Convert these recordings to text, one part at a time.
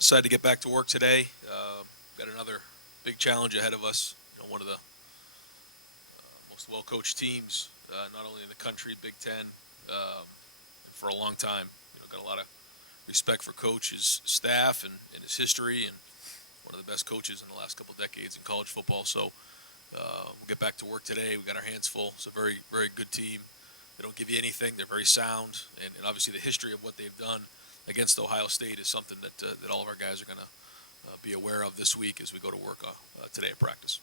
Decided to get back to work today. Got another big challenge ahead of us. One of the most well-coached teams, not only in the country, Big Ten, for a long time. Got a lot of respect for Coach's staff and his history, and one of the best coaches in the last couple of decades in college football. So we'll get back to work today. We got our hands full. It's a very, very good team. They don't give you anything. They're very sound, and obviously the history of what they've done against Ohio State is something that all of our guys are going to be aware of this week as we go to work today at practice.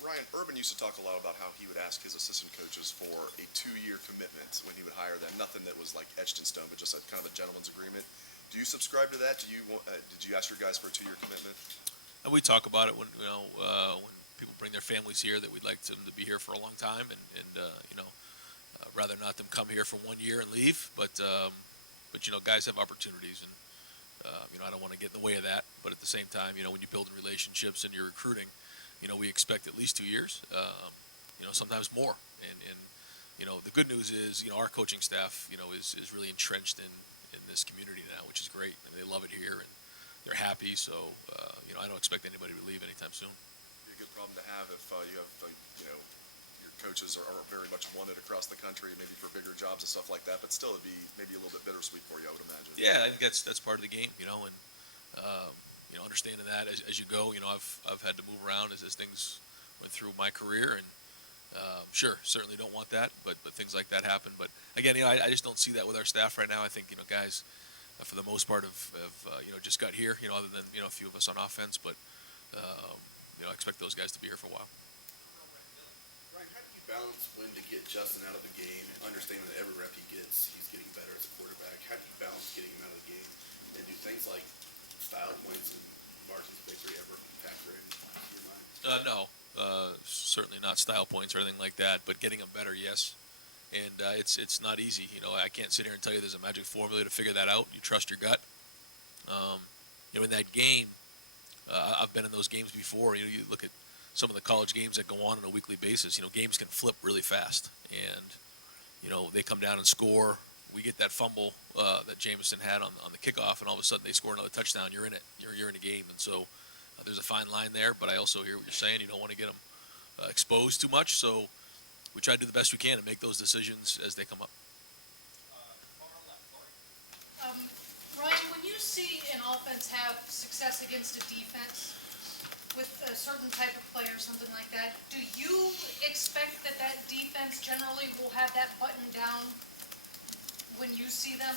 Ryan, Urban used to talk a lot about how he would ask his assistant coaches for a 2-year commitment when he would hire them. Nothing that was like etched in stone, but just a kind of a gentleman's agreement. Do you subscribe to that? Did you ask your guys for a 2-year commitment? And we talk about it when when people bring their families here, that we'd like them to be here for a long time, and rather not them come here for 1 year and leave. But guys have opportunities, and I don't want to get in the way of that. But at the same time, when you build relationships and you're recruiting, we expect at least 2 years, sometimes more. And the good news is, our coaching staff, is really entrenched in this community now, which is great. And they love it here, and they're happy. So, I don't expect anybody to leave anytime soon. Be a good problem to have if you have, your coaches are very much wanted across the country, maybe for bigger jobs and stuff like that. But still, it'd be maybe a little bit bittersweet for you, I would imagine. Yeah, I think that's part of the game, and understanding that as you go. I've had to move around as things went through my career, and sure, certainly don't want that, but things like that happen. But again, I just don't see that with our staff right now. I think guys, for the most part, have just got here. Other than a few of us on offense, but I expect those guys to be here for a while. Ryan, how do you balance when to get Justin out of the game, understanding that every rep he gets, he's getting better as a quarterback? How do you balance getting him out of the game, and do things like style points and margins of victory ever factor in your mind? No, certainly not style points or anything like that. But getting them better, yes. And it's not easy. I can't sit here and tell you there's a magic formula to figure that out. You trust your gut. In that game, I've been in those games before. You look at some of the college games that go on a weekly basis. Games can flip really fast, and they come down and score. We get that fumble that Jameson had on the kickoff, and all of a sudden they score another touchdown. You're in it. You're in a game, and so there's a fine line there. But I also hear what you're saying. You don't want to get them exposed too much, so we try to do the best we can and make those decisions as they come up. Ryan, when you see an offense have success against a defense with a certain type of player, something like that, do you expect that defense generally will have that button down when you see them?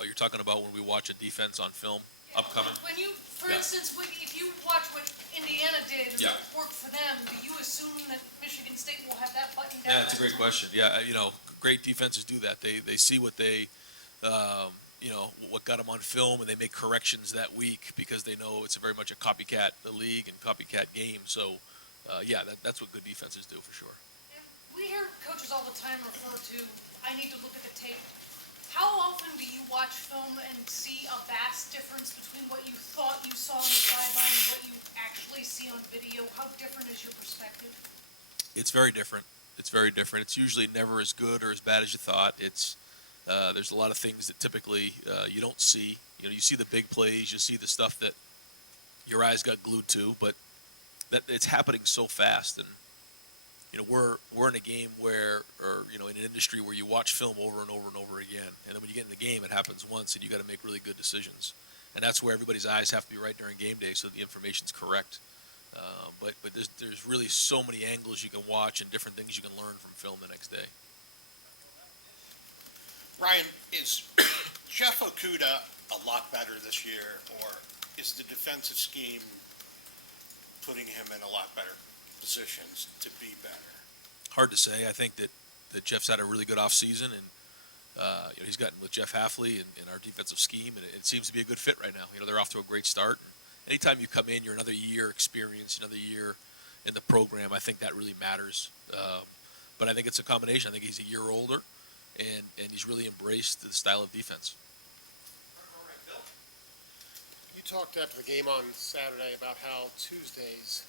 Oh, you're talking about when we watch a defense on film upcoming? When you, for instance, if you watch what Indiana did and Yeah. what worked for them, do you assume that Michigan State will have that button Yeah, down? that's a great question. Yeah, great defenses do that. They see what they, what got them on film, and they make corrections that week because they know it's very much a copycat league and copycat game. So, that's what good defenses do for sure. And we hear coaches all the time refer to, I need to look at the tape. How often do you watch film and see a vast difference between what you thought you saw on the sideline and what you actually see on video? How different is your perspective? It's very different. It's very different. It's usually never as good or as bad as you thought. There's a lot of things that typically you don't see. You see the big plays, you see the stuff that your eyes got glued to, but that it's happening so fast. And we're in a game where, or in an industry where you watch film over and over and over again, and then when you get in the game, it happens once, and you got to make really good decisions. And that's where everybody's eyes have to be right during game day, so the information's correct. But there's really so many angles you can watch and different things you can learn from film the next day. Ryan, is Jeff Okuda a lot better this year, or is the defensive scheme putting him in a lot better positions to be better? Hard to say. I think that Jeff's had a really good offseason, and he's gotten with Jeff Hafley and our defensive scheme, and it seems to be a good fit right now. They're off to a great start. Anytime you come in, you're another year experience, another year in the program. I think that really matters. But I think it's a combination. I think he's a year older, and he's really embraced the style of defense. You talked after the game on Saturday about how Tuesdays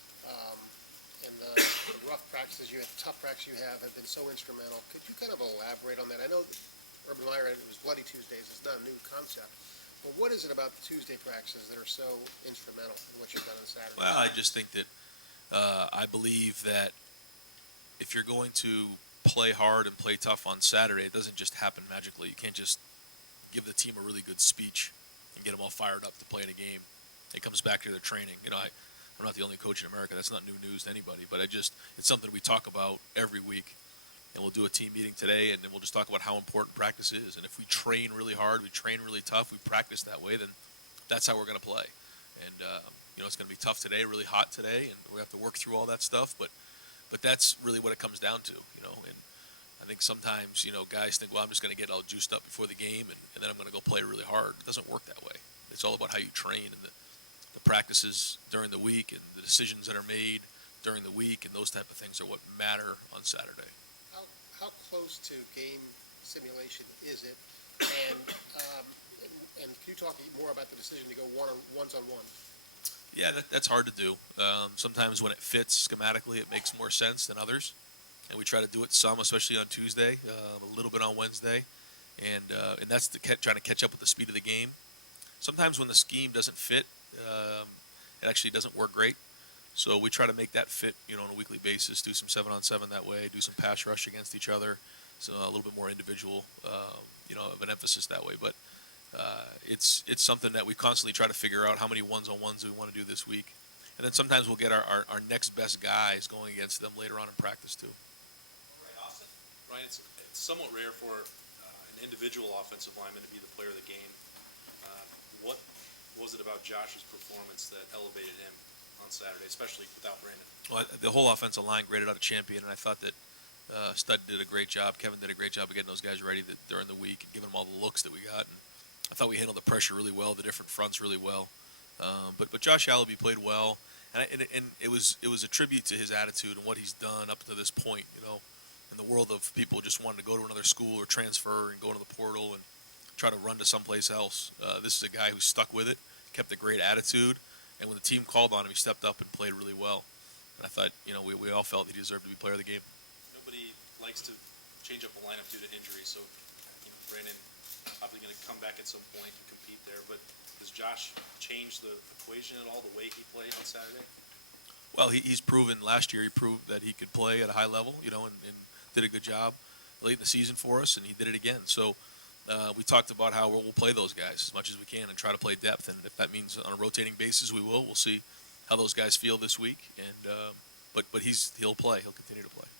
and the rough practices you have, tough practices you have been so instrumental. Could you kind of elaborate on that? I know Urban Meyer, it was Bloody Tuesdays, it's not a new concept. But what is it about the Tuesday practices that are so instrumental in what you've done on Saturday? Well, I just think that I believe that if you're going to play hard and play tough on Saturday, it doesn't just happen magically. You can't just give the team a really good speech and get them all fired up to play in a game. It comes back to their training. I'm not the only coach in America. That's not new news to anybody, but it's something we talk about every week. And we'll do a team meeting today, and then we'll just talk about how important practice is. And if we train really hard, we train really tough, we practice that way, then that's how we're going to play. And it's going to be tough today, really hot today, and we have to work through all that stuff. But that's really what it comes down to. And I think sometimes guys think, well, I'm just going to get all juiced up before the game, and then I'm going to go play really hard. It doesn't work that way. It's all about how you train and the practices during the week and the decisions that are made during the week, and those type of things are what matter on Saturday. How close to game simulation is it? And can you talk more about the decision to go ones-on-one? Yeah, that's hard to do. Sometimes when it fits schematically, it makes more sense than others. And we try to do it some, especially on Tuesday, a little bit on Wednesday. And that's trying to catch up with the speed of the game. Sometimes when the scheme doesn't fit, it actually doesn't work great. So we try to make that fit, on a weekly basis, do some 7-on-7 that way, do some pass rush against each other. So a little bit more individual, of an emphasis that way. But it's something that we constantly try to figure out how many ones-on-ones do we want to do this week. And then sometimes we'll get our next best guys going against them later on in practice too. Right, Austin? Ryan, it's somewhat rare for an individual offensive lineman to be the player of the game. What was it about Josh's performance that elevated him on Saturday, especially without Brandon? Well, the whole offensive line graded out a champion, and I thought that Stud did a great job. Kevin did a great job of getting those guys ready during the week, giving them all the looks that we got. And I thought we handled the pressure really well, the different fronts really well. But Josh Allaby played well, and it was a tribute to his attitude and what he's done up to this point. In the world of people just wanting to go to another school or transfer and go to the portal and try to run to someplace else. This is a guy who stuck with it, kept a great attitude, and when the team called on him, he stepped up and played really well. And I thought, we all felt that he deserved to be player of the game. Nobody likes to change up a lineup due to injury, so Brandon probably going to come back at some point and compete there. But does Josh change the equation at all, the way he played on Saturday? Well, he's proven last year. He proved that he could play at a high level, and did a good job late in the season for us, and he did it again. So we talked about how we'll play those guys as much as we can and try to play depth. And if that means on a rotating basis, we will. We'll see how those guys feel this week. And but he'll play. He'll continue to play.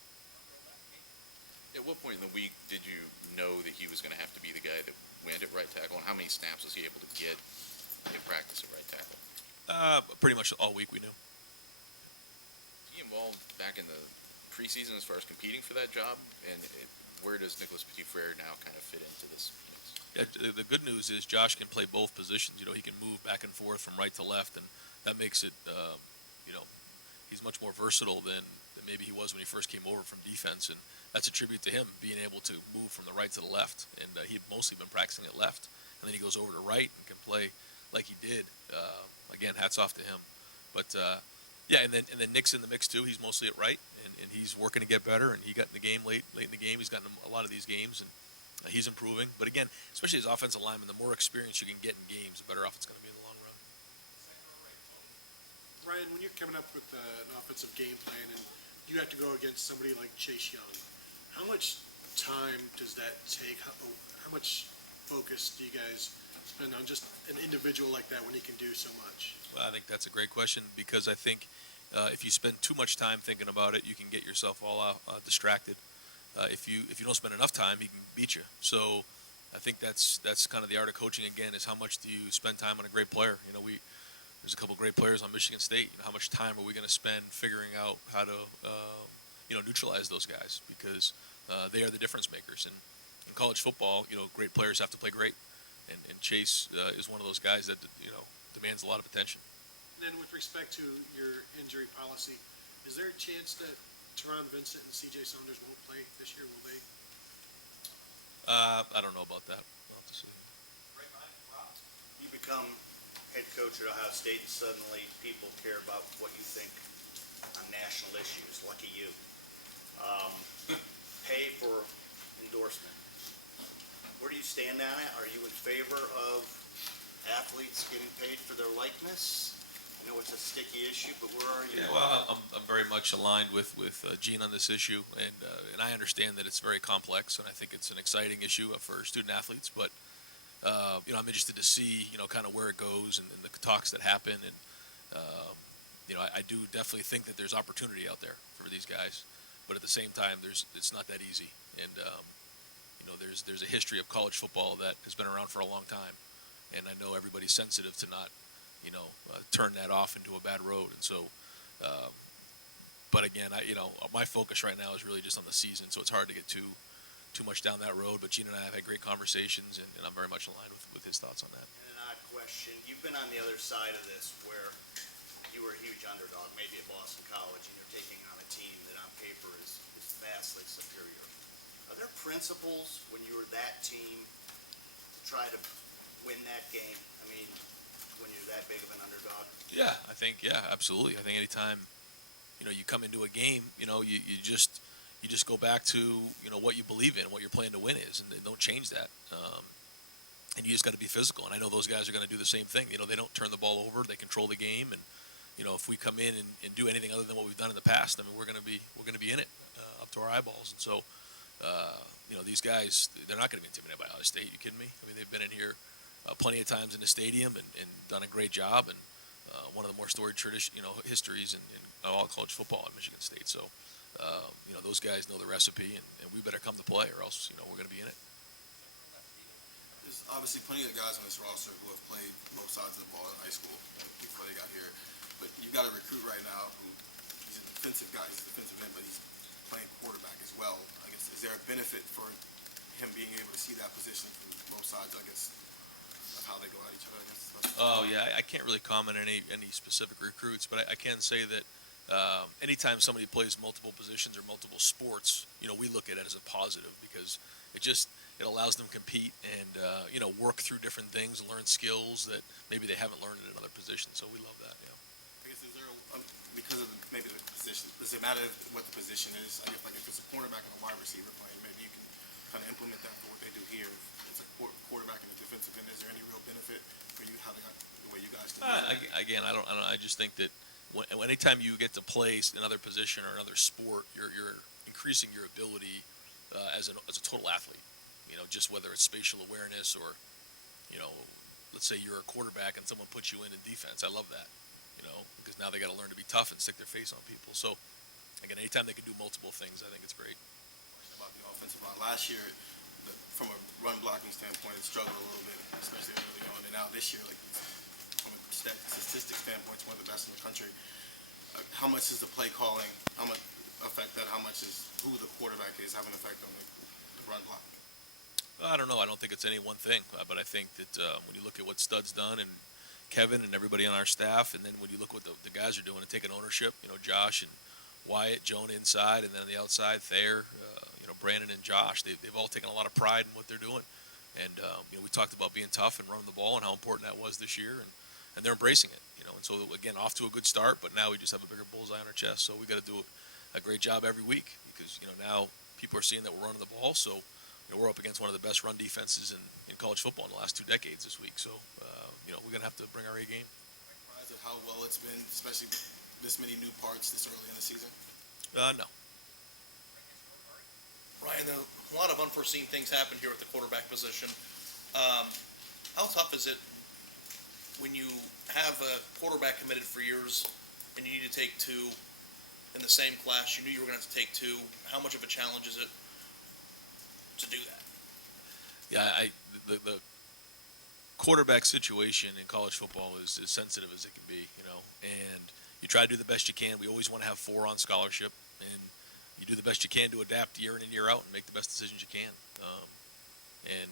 At what point in the week did you know that he was going to have to be the guy that went at right tackle, and how many snaps was he able to get in practice at right tackle? Pretty much all week we knew. Was he involved back in the preseason as far as competing for that job? And where does Nicholas Petit-Frere now kind of fit into this mix? Yeah, the good news is Josh can play both positions. He can move back and forth from right to left, and that makes it, he's much more versatile than maybe he was when he first came over from defense, and that's a tribute to him, being able to move from the right to the left. And he'd mostly been practicing at left, and then he goes over to right and can play like he did. Again, hats off to him. But yeah, and then Nick's in the mix too. He's mostly at right, and he's working to get better. And he got in the game late in the game. He's gotten a lot of these games, and he's improving. But again, especially as offensive lineman, the more experience you can get in games, the better off it's going to be in the long run. Ryan, when you're coming up with an offensive game plan and you have to go against somebody like Chase Young, how much time does that take? How much focus do you guys spend on just an individual like that when he can do so much? Well, I think that's a great question, because I think if you spend too much time thinking about it, you can get yourself all distracted. If you don't spend enough time, he can beat you. So I think that's kind of the art of coaching again, is how much do you spend time on a great player? There's a couple great players on Michigan State. How much time are we going to spend figuring out how to neutralize those guys, because they are the difference makers. And in college football, great players have to play great, and Chase is one of those guys that demands a lot of attention. And then with respect to your injury policy, is there a chance that Teron Vincent and C.J. Saunders won't play this year? Will they? I don't know about that. We'll have to see. You become head coach at Ohio State, and suddenly people care about what you think on national issues. Lucky you. Pay for endorsement. where do you stand on it? Are you in favor of athletes getting paid for their likeness? I know it's a sticky issue, but where are you? Yeah, well, I'm very much aligned with Gene on this issue, and I understand that it's very complex, and I think it's an exciting issue for student athletes. But I'm interested to see kind of where it goes and the talks that happen, and I do definitely think that there's opportunity out there for these guys, but at the same time, it's not that easy, and there's a history of college football that has been around for a long time, and I know everybody's sensitive to not turn that off into a bad road. And so, but again, my focus right now is really just on the season, so it's hard to get too much down that road. But Gene and I have had great conversations, and I'm very much aligned with his thoughts on that. And an odd question, you've been on the other side of this where you were a huge underdog, maybe at Boston College, and you're taking on a team that on paper is vastly superior. Are there principles when you were that team to try to win that game? I mean, when you're that big of an underdog? Yeah, absolutely. I think anytime you come into a game, you just go back to what you believe in, what you're playing to win is, and don't change that. And you just got to be physical. And I know those guys are going to do the same thing. They don't turn the ball over. They control the game. And if we come in and do anything other than what we've done in the past, I mean, we're going to be in it up to our eyeballs. And so, these guys, they're not going to be intimidated by Ohio State. You kidding me? I mean, they've been in here plenty of times in the stadium and done a great job. And one of the more storied histories in all college football at Michigan State. So, those guys know the recipe, and we better come to play, or else we're going to be in it. There's obviously plenty of guys on this roster who have played both sides of the ball in high school before they got here. But you've got a recruit right now who he's a defensive guy, he's a defensive end, but he's playing quarterback as well. I guess, is there a benefit for him being able to see that position from both sides, I guess, of how they go at each other, I guess? Oh, yeah, I can't really comment on any specific recruits, but I can say that anytime somebody plays multiple positions or multiple sports, we look at it as a positive because it allows them to compete and, work through different things, learn skills that maybe they haven't learned in another position. So we love that, yeah. I guess, is there because of maybe the position, does it matter what the position is? I guess, like if it's a cornerback and a wide receiver playing, maybe you can kind of implement that for what they do here. If it's a quarterback and a defensive end, is there any real benefit for you having the way you guys do it? Again, I don't know. I just think that anytime you get to play another position or another sport, you're increasing your ability as a total athlete. Just whether it's spatial awareness or, let's say you're a quarterback and someone puts you in defense. I love that, because now they got to learn to be tough and stick their face on people. So, again, anytime they can do multiple things, I think it's great. Question about the offensive line. Last year, from a run blocking standpoint, it struggled a little bit, especially early on. And now this year, like from a statistics standpoint, it's one of the best in the country. How much is the play calling? How much affect that? How much is who the quarterback is having an effect on the run blocking? I don't know. I don't think it's any one thing, but I think that when you look at what Stud's done and Kevin and everybody on our staff, and then when you look what the guys are doing and taking ownership, Josh and Wyatt, Jonah inside, and then on the outside, Thayer, Brandon and Josh, they've all taken a lot of pride in what they're doing. And, we talked about being tough and running the ball and how important that was this year, and they're embracing it, And so, again, off to a good start, but now we just have a bigger bullseye on our chest, so we got to do a great job every week because, now people are seeing that we're running the ball, so we're up against one of the best run defenses in college football in the last 2 decades this week. So, we're going to have to bring our A game. Surprised at how well it's been, especially with this many new parts this early in the season? No. Ryan, a lot of unforeseen things happened here at the quarterback position. How tough is it when you have a quarterback committed for years and you need to take 2 in the same class? You knew you were going to have to take 2. How much of a challenge is it to do that? Yeah, the quarterback situation in college football is as sensitive as it can be, and you try to do the best you can. We always want to have 4 on scholarship, and you do the best you can to adapt year in and year out and make the best decisions you can. And,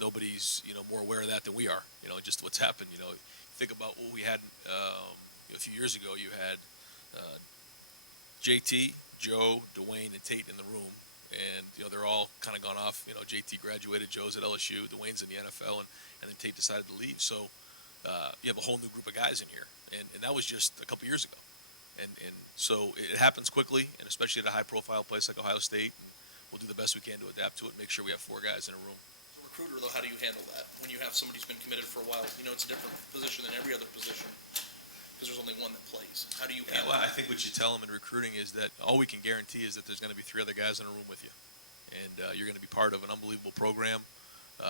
nobody's, more aware of that than we are, just what's happened. Think about what we had a few years ago. You had JT, Joe, Dwayne, and Tate in the room. And, they're all kind of gone off. JT graduated, Joe's at LSU, Dwayne's in the NFL, and then Tate decided to leave. So you have a whole new group of guys in here. And that was just a couple years ago. And so it happens quickly, and especially at a high-profile place like Ohio State. And we'll do the best we can to adapt to it and make sure we have 4 guys in a room. recruiter, though, how do you handle that? When you have somebody who's been committed for a while, you know, it's a different position than every other position, because there's only one that plays. How do you Yeah, handle well, I that? think what you tell them in recruiting is that all we can guarantee is that there's going to be 3 other guys in a room with you. And you're going to be part of an unbelievable program,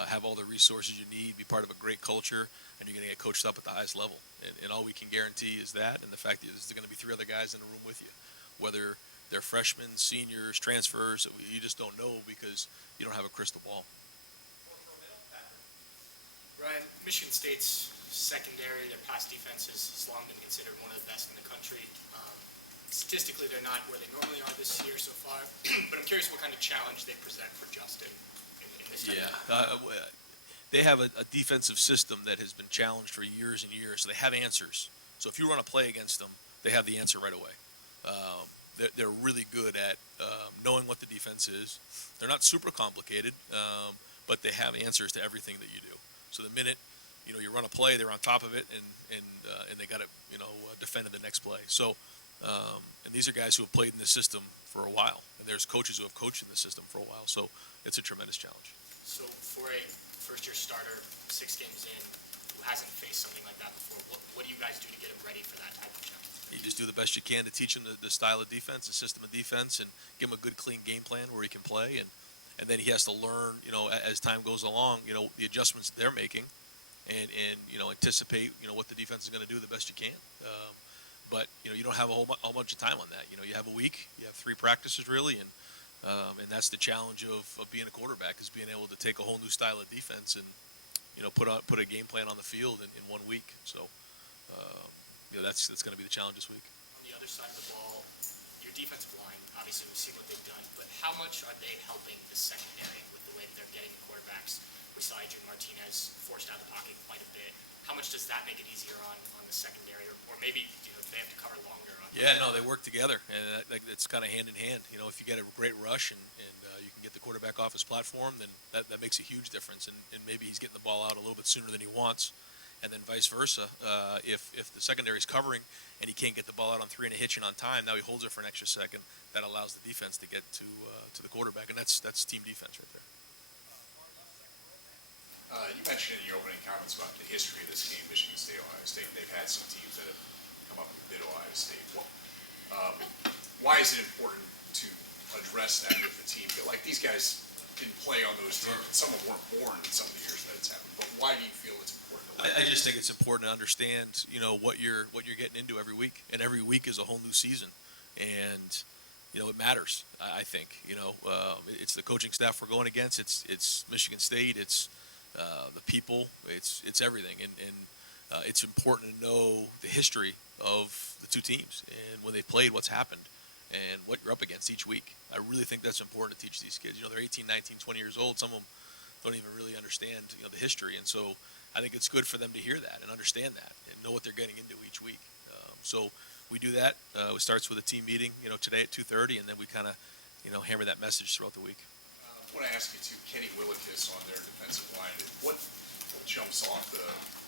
have all the resources you need, be part of a great culture, and you're going to get coached up at the highest level. And all we can guarantee is that, and the fact is there's going to be 3 other guys in the room with you. Whether they're freshmen, seniors, transfers, you just don't know because you don't have a crystal ball. Ryan, Michigan State's secondary, their pass defense has long been considered one of the best in the country. Statistically, they're not where they normally are this year so far, but I'm curious what kind of challenge they present for Justin in this type of They have a defensive system that has been challenged for years and years, so they have answers. So if you run a play against them, they have the answer right away. They're really good at knowing what the defense is. They're not super complicated, but they have answers to everything that you do. So the minute you run a play, they're on top of it, and they got to defend in the next play. So and these are guys who have played in the system for a while, and there's coaches who have coached in the system for a while. So it's a tremendous challenge. So for a first-year starter, 6 games in, who hasn't faced something like that before, what do you guys do to get him ready for that type of challenge? You just do the best you can to teach him the style of defense, the system of defense, and give him a good, clean game plan where he can play. And then he has to learn, as time goes along, the adjustments they're making, and anticipate, what the defense is going to do the best you can. But you don't have a whole bunch of time on that. You have a week, you have 3 practices really, and that's the challenge of being a quarterback, is being able to take a whole new style of defense and put a game plan on the field in 1 week. So that's going to be the challenge this week. On the other side of the ball, your defensive line, obviously we've seen what they've done, but how much are they helping the secondary with the way that they're getting the quarterbacks? We saw Adrian Martinez forced out of the pocket quite a bit. How much does that make it easier on the secondary, or maybe they have to cover longer? Yeah, no, they work together, and it's kind of hand in hand. If you get a great rush and you can get the quarterback off his platform, then that makes a huge difference. And maybe he's getting the ball out a little bit sooner than he wants, and then vice versa. If the secondary is covering and he can't get the ball out on 3 and a hitch and on time, now he holds it for an extra second. That allows the defense to get to the quarterback, and that's team defense right there. You mentioned in your opening comments about the history of this game, Michigan State, Ohio State, and they've had some teams that have come up and bid Ohio State. Why is it important to address that with the team? Like, these guys didn't play on those teams, and some of them weren't born in some of the years that it's happened. But why do you feel it's important? I just think it's important to understand, what you're getting into every week, and every week is a whole new season, and it matters. I think it's the coaching staff we're going against. It's Michigan State. It's the people. It's everything, and it's important to know the history of the 2 teams and when they played, what's happened, and what you're up against each week. I really think that's important to teach these kids. They're 18, 19, 20 years old. Some of them don't even really understand the history, and so I think it's good for them to hear that and understand that and know what they're getting into each week. So we do that. It starts with a team meeting, today at 2:30, and then we kind of, hammer that message throughout the week. I want to ask you too, Kenny Willekes on their defensive line. What jumps off the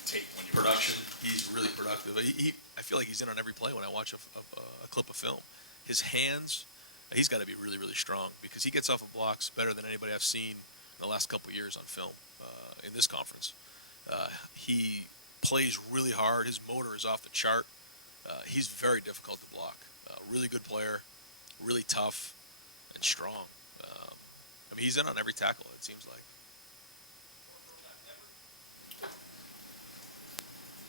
tape when you Production. He's really productive. I feel like he's in on every play when I watch a clip of film. His hands, he's got to be really, really strong because he gets off of blocks better than anybody I've seen in the last couple of years on film in this conference. He plays really hard. His motor is off the chart. He's very difficult to block. Really good player, really tough, and strong. He's in on every tackle, it seems like.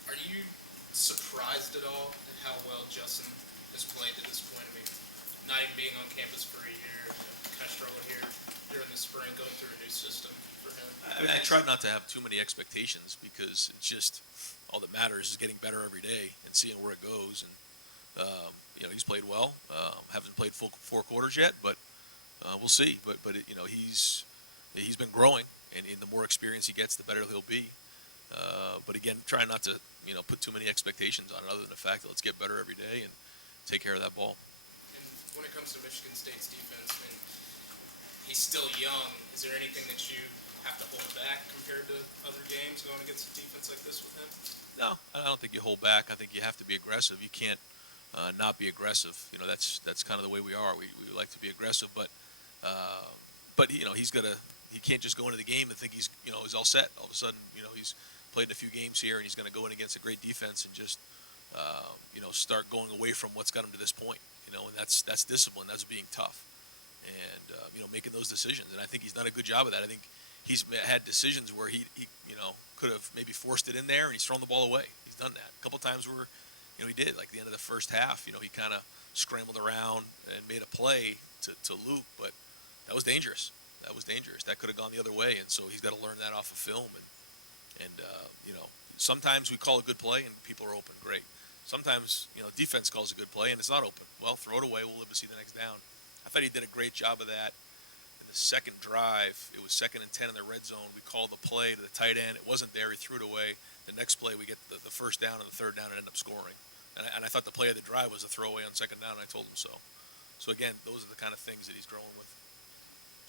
Are you surprised at all at how well Justin has played to this point? I mean, not even being on campus for a year, kind of struggling here during the spring, going through a new system for him. I try not to have too many expectations because it's just all that matters is getting better every day and seeing where it goes. And he's played well. Haven't played full 4 quarters yet, but we'll see. But he's been growing, and the more experience he gets, the better he'll be. But again, try not to put too many expectations on it, other than the fact that let's get better every day and take care of that ball. And when it comes to Michigan State's defense, I mean, he's still young. Is there anything that you have to hold back compared to other games going against a defense like this with him? No, I don't think you hold back. I think you have to be aggressive. You can't not be aggressive. That's kind of the way we are. We like to be aggressive, but he's got to he can't just go into the game and think he's all set. All of a sudden, he's played in a few games here, and he's going to go in against a great defense and just start going away from what's got him to this point. And that's discipline. That's being tough, and making those decisions. And I think he's done a good job of that. I think he's had decisions where he could have maybe forced it in there, and he's thrown the ball away. He's done that a couple times where he did, like the end of the first half. He kind of scrambled around and made a play to Luke, but that was dangerous. That could have gone the other way, and so he's got to learn that off of film. And sometimes we call a good play and people are open. Great. Sometimes defense calls a good play and it's not open. Well, throw it away. We'll live to see the next down. I thought he did a great job of that. In the second drive, it was 2nd and 10 in the red zone. We called the play to the tight end. It wasn't there. He threw it away. The next play, we get the first down and the third down and end up scoring. And I thought the play of the drive was a throwaway on 2nd down, and I told him so. So again, those are the kind of things that he's growing with.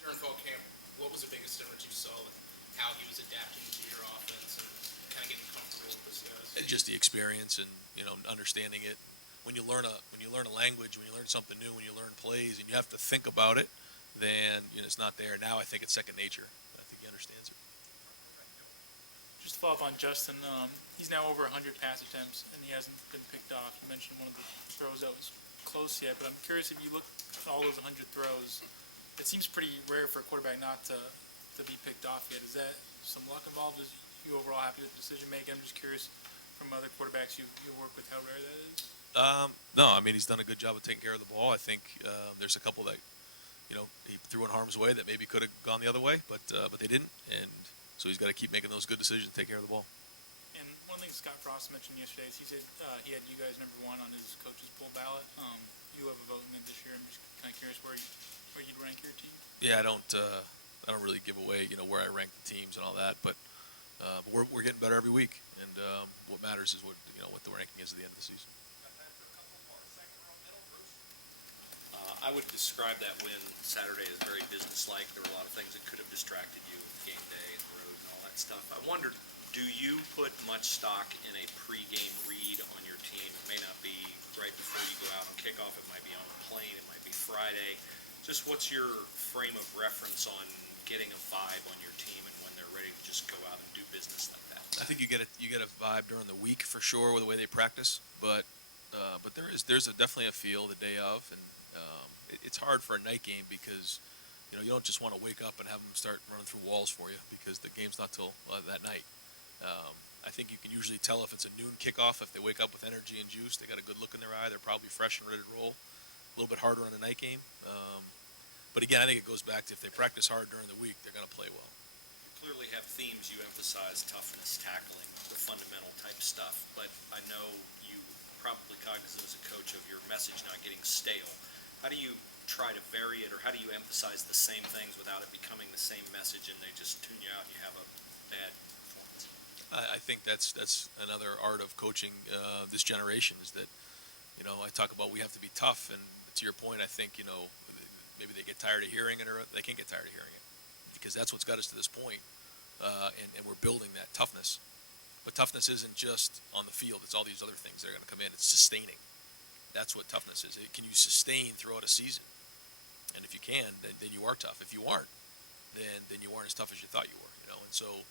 During fall camp, what was the biggest difference you saw with how he was adapting to your offense and kind of getting comfortable with this guys? And just the experience and understanding it. When you learn a language, when you learn something new, when you learn plays, and you have to think about it, then it's not there. Now I think it's second nature. I think he understands it. Just to follow up on Justin, he's now over 100 pass attempts, and he hasn't been picked off. You mentioned one of the throws that was close yet, but I'm curious if you look at all those 100 throws, it seems pretty rare for a quarterback not to be picked off yet. Is that some luck involved? Is you overall happy with the decision making? I'm just curious from other quarterbacks you work with how rare that is. No, I mean, he's done a good job of taking care of the ball. I think there's a couple that he threw in harm's way that maybe could have gone the other way, but they didn't, and so he's got to keep making those good decisions to take care of the ball. And one thing Scott Frost mentioned yesterday is he said he had you guys number 1 on his coaches poll ballot. You have a vote in it this year. I'm just kind of curious where you'd rank your team. Yeah, I don't really give away where I rank the teams and all that, but we're getting better every week, and what matters is what the ranking is at the end of the season. I would describe that win Saturday as very businesslike. There were a lot of things that could have distracted you with game day and the road and all that stuff. I wondered, do you put much stock in a pregame read on your team? It may not be right before you go out on kickoff. It might be on a plane. It might be Friday. Just what's your frame of reference on getting a vibe on your team and when they're ready to just go out and do business like that? I think you get a vibe during the week for sure with the way they practice, but there's definitely a feel the day of, and it's hard for a night game because you don't just want to wake up and have them start running through walls for you because the game's not till that night. I think you can usually tell if it's a noon kickoff if they wake up with energy and juice. They got a good look in their eye. They're probably fresh and ready to roll. A little bit harder on a night game, but again, I think it goes back to if they practice hard during the week, they're going to play well. Clearly have themes you emphasize: toughness, tackling, the fundamental type stuff. But I know you probably cognizant as a coach of your message not getting stale. How do you try to vary it, or how do you emphasize the same things without it becoming the same message and they just tune you out and you have a bad performance? I think that's another art of coaching this generation is that I talk about we have to be tough, and to your point, I think maybe they get tired of hearing it or they can't get tired of hearing it because that's what's got us to this point, and we're building that toughness. But toughness isn't just on the field; it's all these other things that are going to come in. It's sustaining. That's what toughness is. Can you sustain throughout a season? And if you can, then you are tough. If you aren't, then you aren't as tough as you thought you were. And so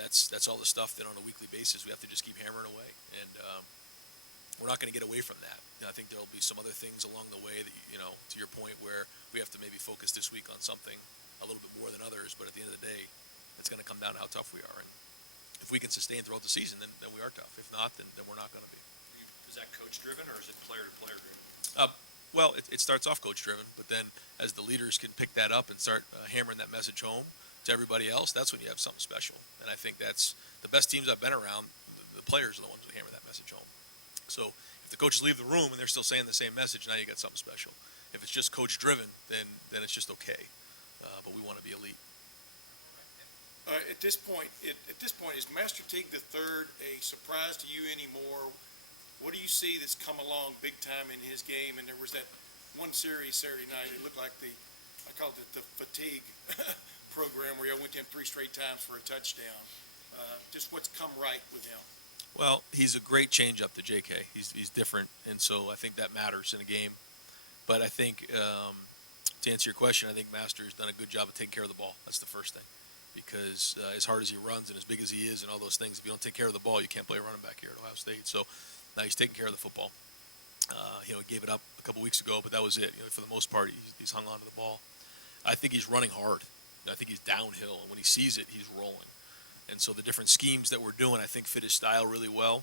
that's all the stuff that on a weekly basis we have to just keep hammering away. And we're not going to get away from that. I think there'll be some other things along the way that to your point, where we have to maybe focus this week on something a little bit more than others. But at the end of the day, it's going to come down to how tough we are. And if we can sustain throughout the season, then we are tough. If not, then we're not going to be. Is that coach-driven, or is it player-to-player driven? Well, it starts off coach-driven, but then as the leaders can pick that up and start hammering that message home to everybody else, that's when you have something special. And I think that's the best teams I've been around. The players are the ones who hammer that message home. So if the coaches leave the room and they're still saying the same message, now you got something special. If it's just coach-driven, then it's just okay. But we want to be elite. At this point, is Master Teague III a surprise to you anymore? What do you see that's come along big time in his game? And there was that one series Saturday night. It looked like I called it the fatigue program, where I went to him 3 straight times for a touchdown. Just what's come right with him? Well, he's a great change-up to J.K. He's different, and so I think that matters in a game. But I think to to answer your question, I think Master's done a good job of taking care of the ball. That's the first thing. Because as hard as he runs and as big as he is and all those things, if you don't take care of the ball, you can't play running back here at Ohio State. So now he's taking care of the football. He gave it up a couple weeks ago, but that was it. For the most part, he's hung on to the ball. I think he's running hard. I think he's downhill, and when he sees it, he's rolling. And so the different schemes that we're doing, I think, fit his style really well.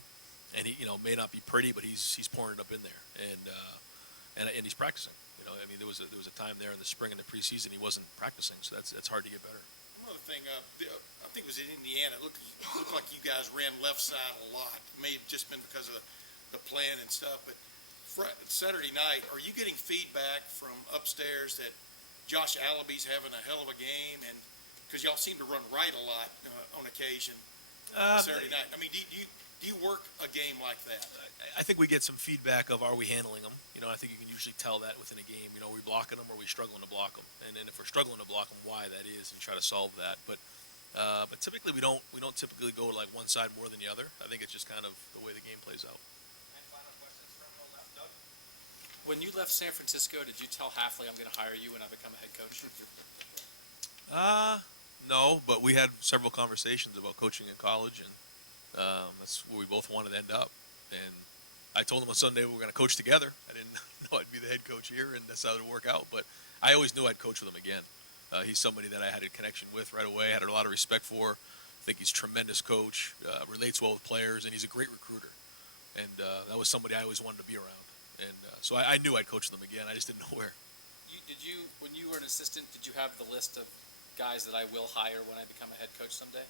And he, may not be pretty, but he's pouring it up in there, and he's practicing. There was a time there in the spring and the preseason he wasn't practicing, so that's hard to get better. Another thing, I think it was in Indiana, it looked like you guys ran left side a lot. It may have just been because of the plan and stuff, but Saturday night, are you getting feedback from upstairs that Josh Allaby's having a hell of a game? And because y'all seem to run right a lot on occasion Saturday night. I mean, do you work a game like that? I think we get some feedback of, are we handling them? I think you can usually tell that within a game. Are we blocking them, or are we struggling to block them? And then if we're struggling to block them, why that is, and try to solve that. But typically we don't typically go to like one side more than the other. I think it's just kind of the way the game plays out. When you left San Francisco, did you tell Hafley, I'm going to hire you when I become a head coach? No, but we had several conversations about coaching in college, and that's where we both wanted to end up. And I told him on Sunday we were going to coach together. I didn't know I'd be the head coach here, and that's how it would work out. But I always knew I'd coach with him again. He's somebody that I had a connection with right away, had a lot of respect for. I think he's a tremendous coach, relates well with players, and he's a great recruiter. And that was somebody I always wanted to be around. And so I knew I'd coach with him again. I just didn't know where. When you were an assistant, did you have the list of guys that I will hire when I become a head coach someday?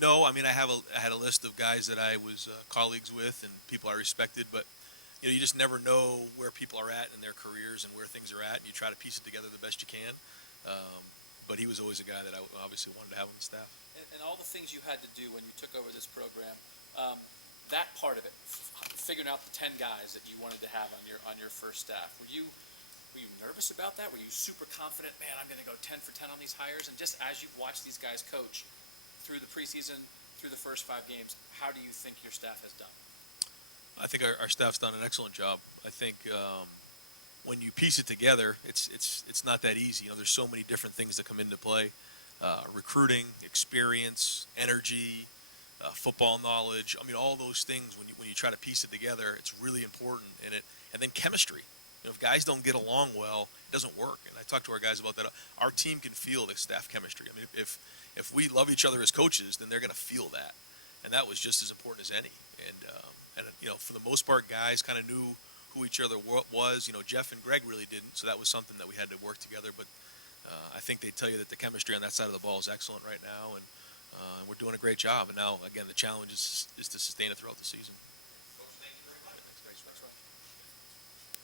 No. I had a list of guys that I was colleagues with and people I respected, but you just never know where people are at in their careers and where things are at, and you try to piece it together the best you can. But he was always a guy that I obviously wanted to have on the staff. And all the things you had to do when you took over this program, that part of it, figuring out the 10 guys that you wanted to have on your first staff, were you nervous about that? Were you super confident, man, I'm going to go 10 for 10 on these hires? And just as you've watched these guys coach through the preseason, through the first 5 games, how do you think your staff has done? I think our staff's done an excellent job. I think when you piece it together, it's not that easy. There's so many different things that come into play: recruiting, experience, energy, football knowledge. All those things. When you try to piece it together, it's really important. And then chemistry. If guys don't get along well, it doesn't work. And I talked to our guys about that. Our team can feel the staff chemistry. If we love each other as coaches, then they're going to feel that. And that was just as important as any. And for the most part, guys kind of knew who each other was. Jeff and Greg really didn't, so that was something that we had to work together. But I think they tell you that the chemistry on that side of the ball is excellent right now, and we're doing a great job. And now, again, the challenge is to sustain it throughout the season.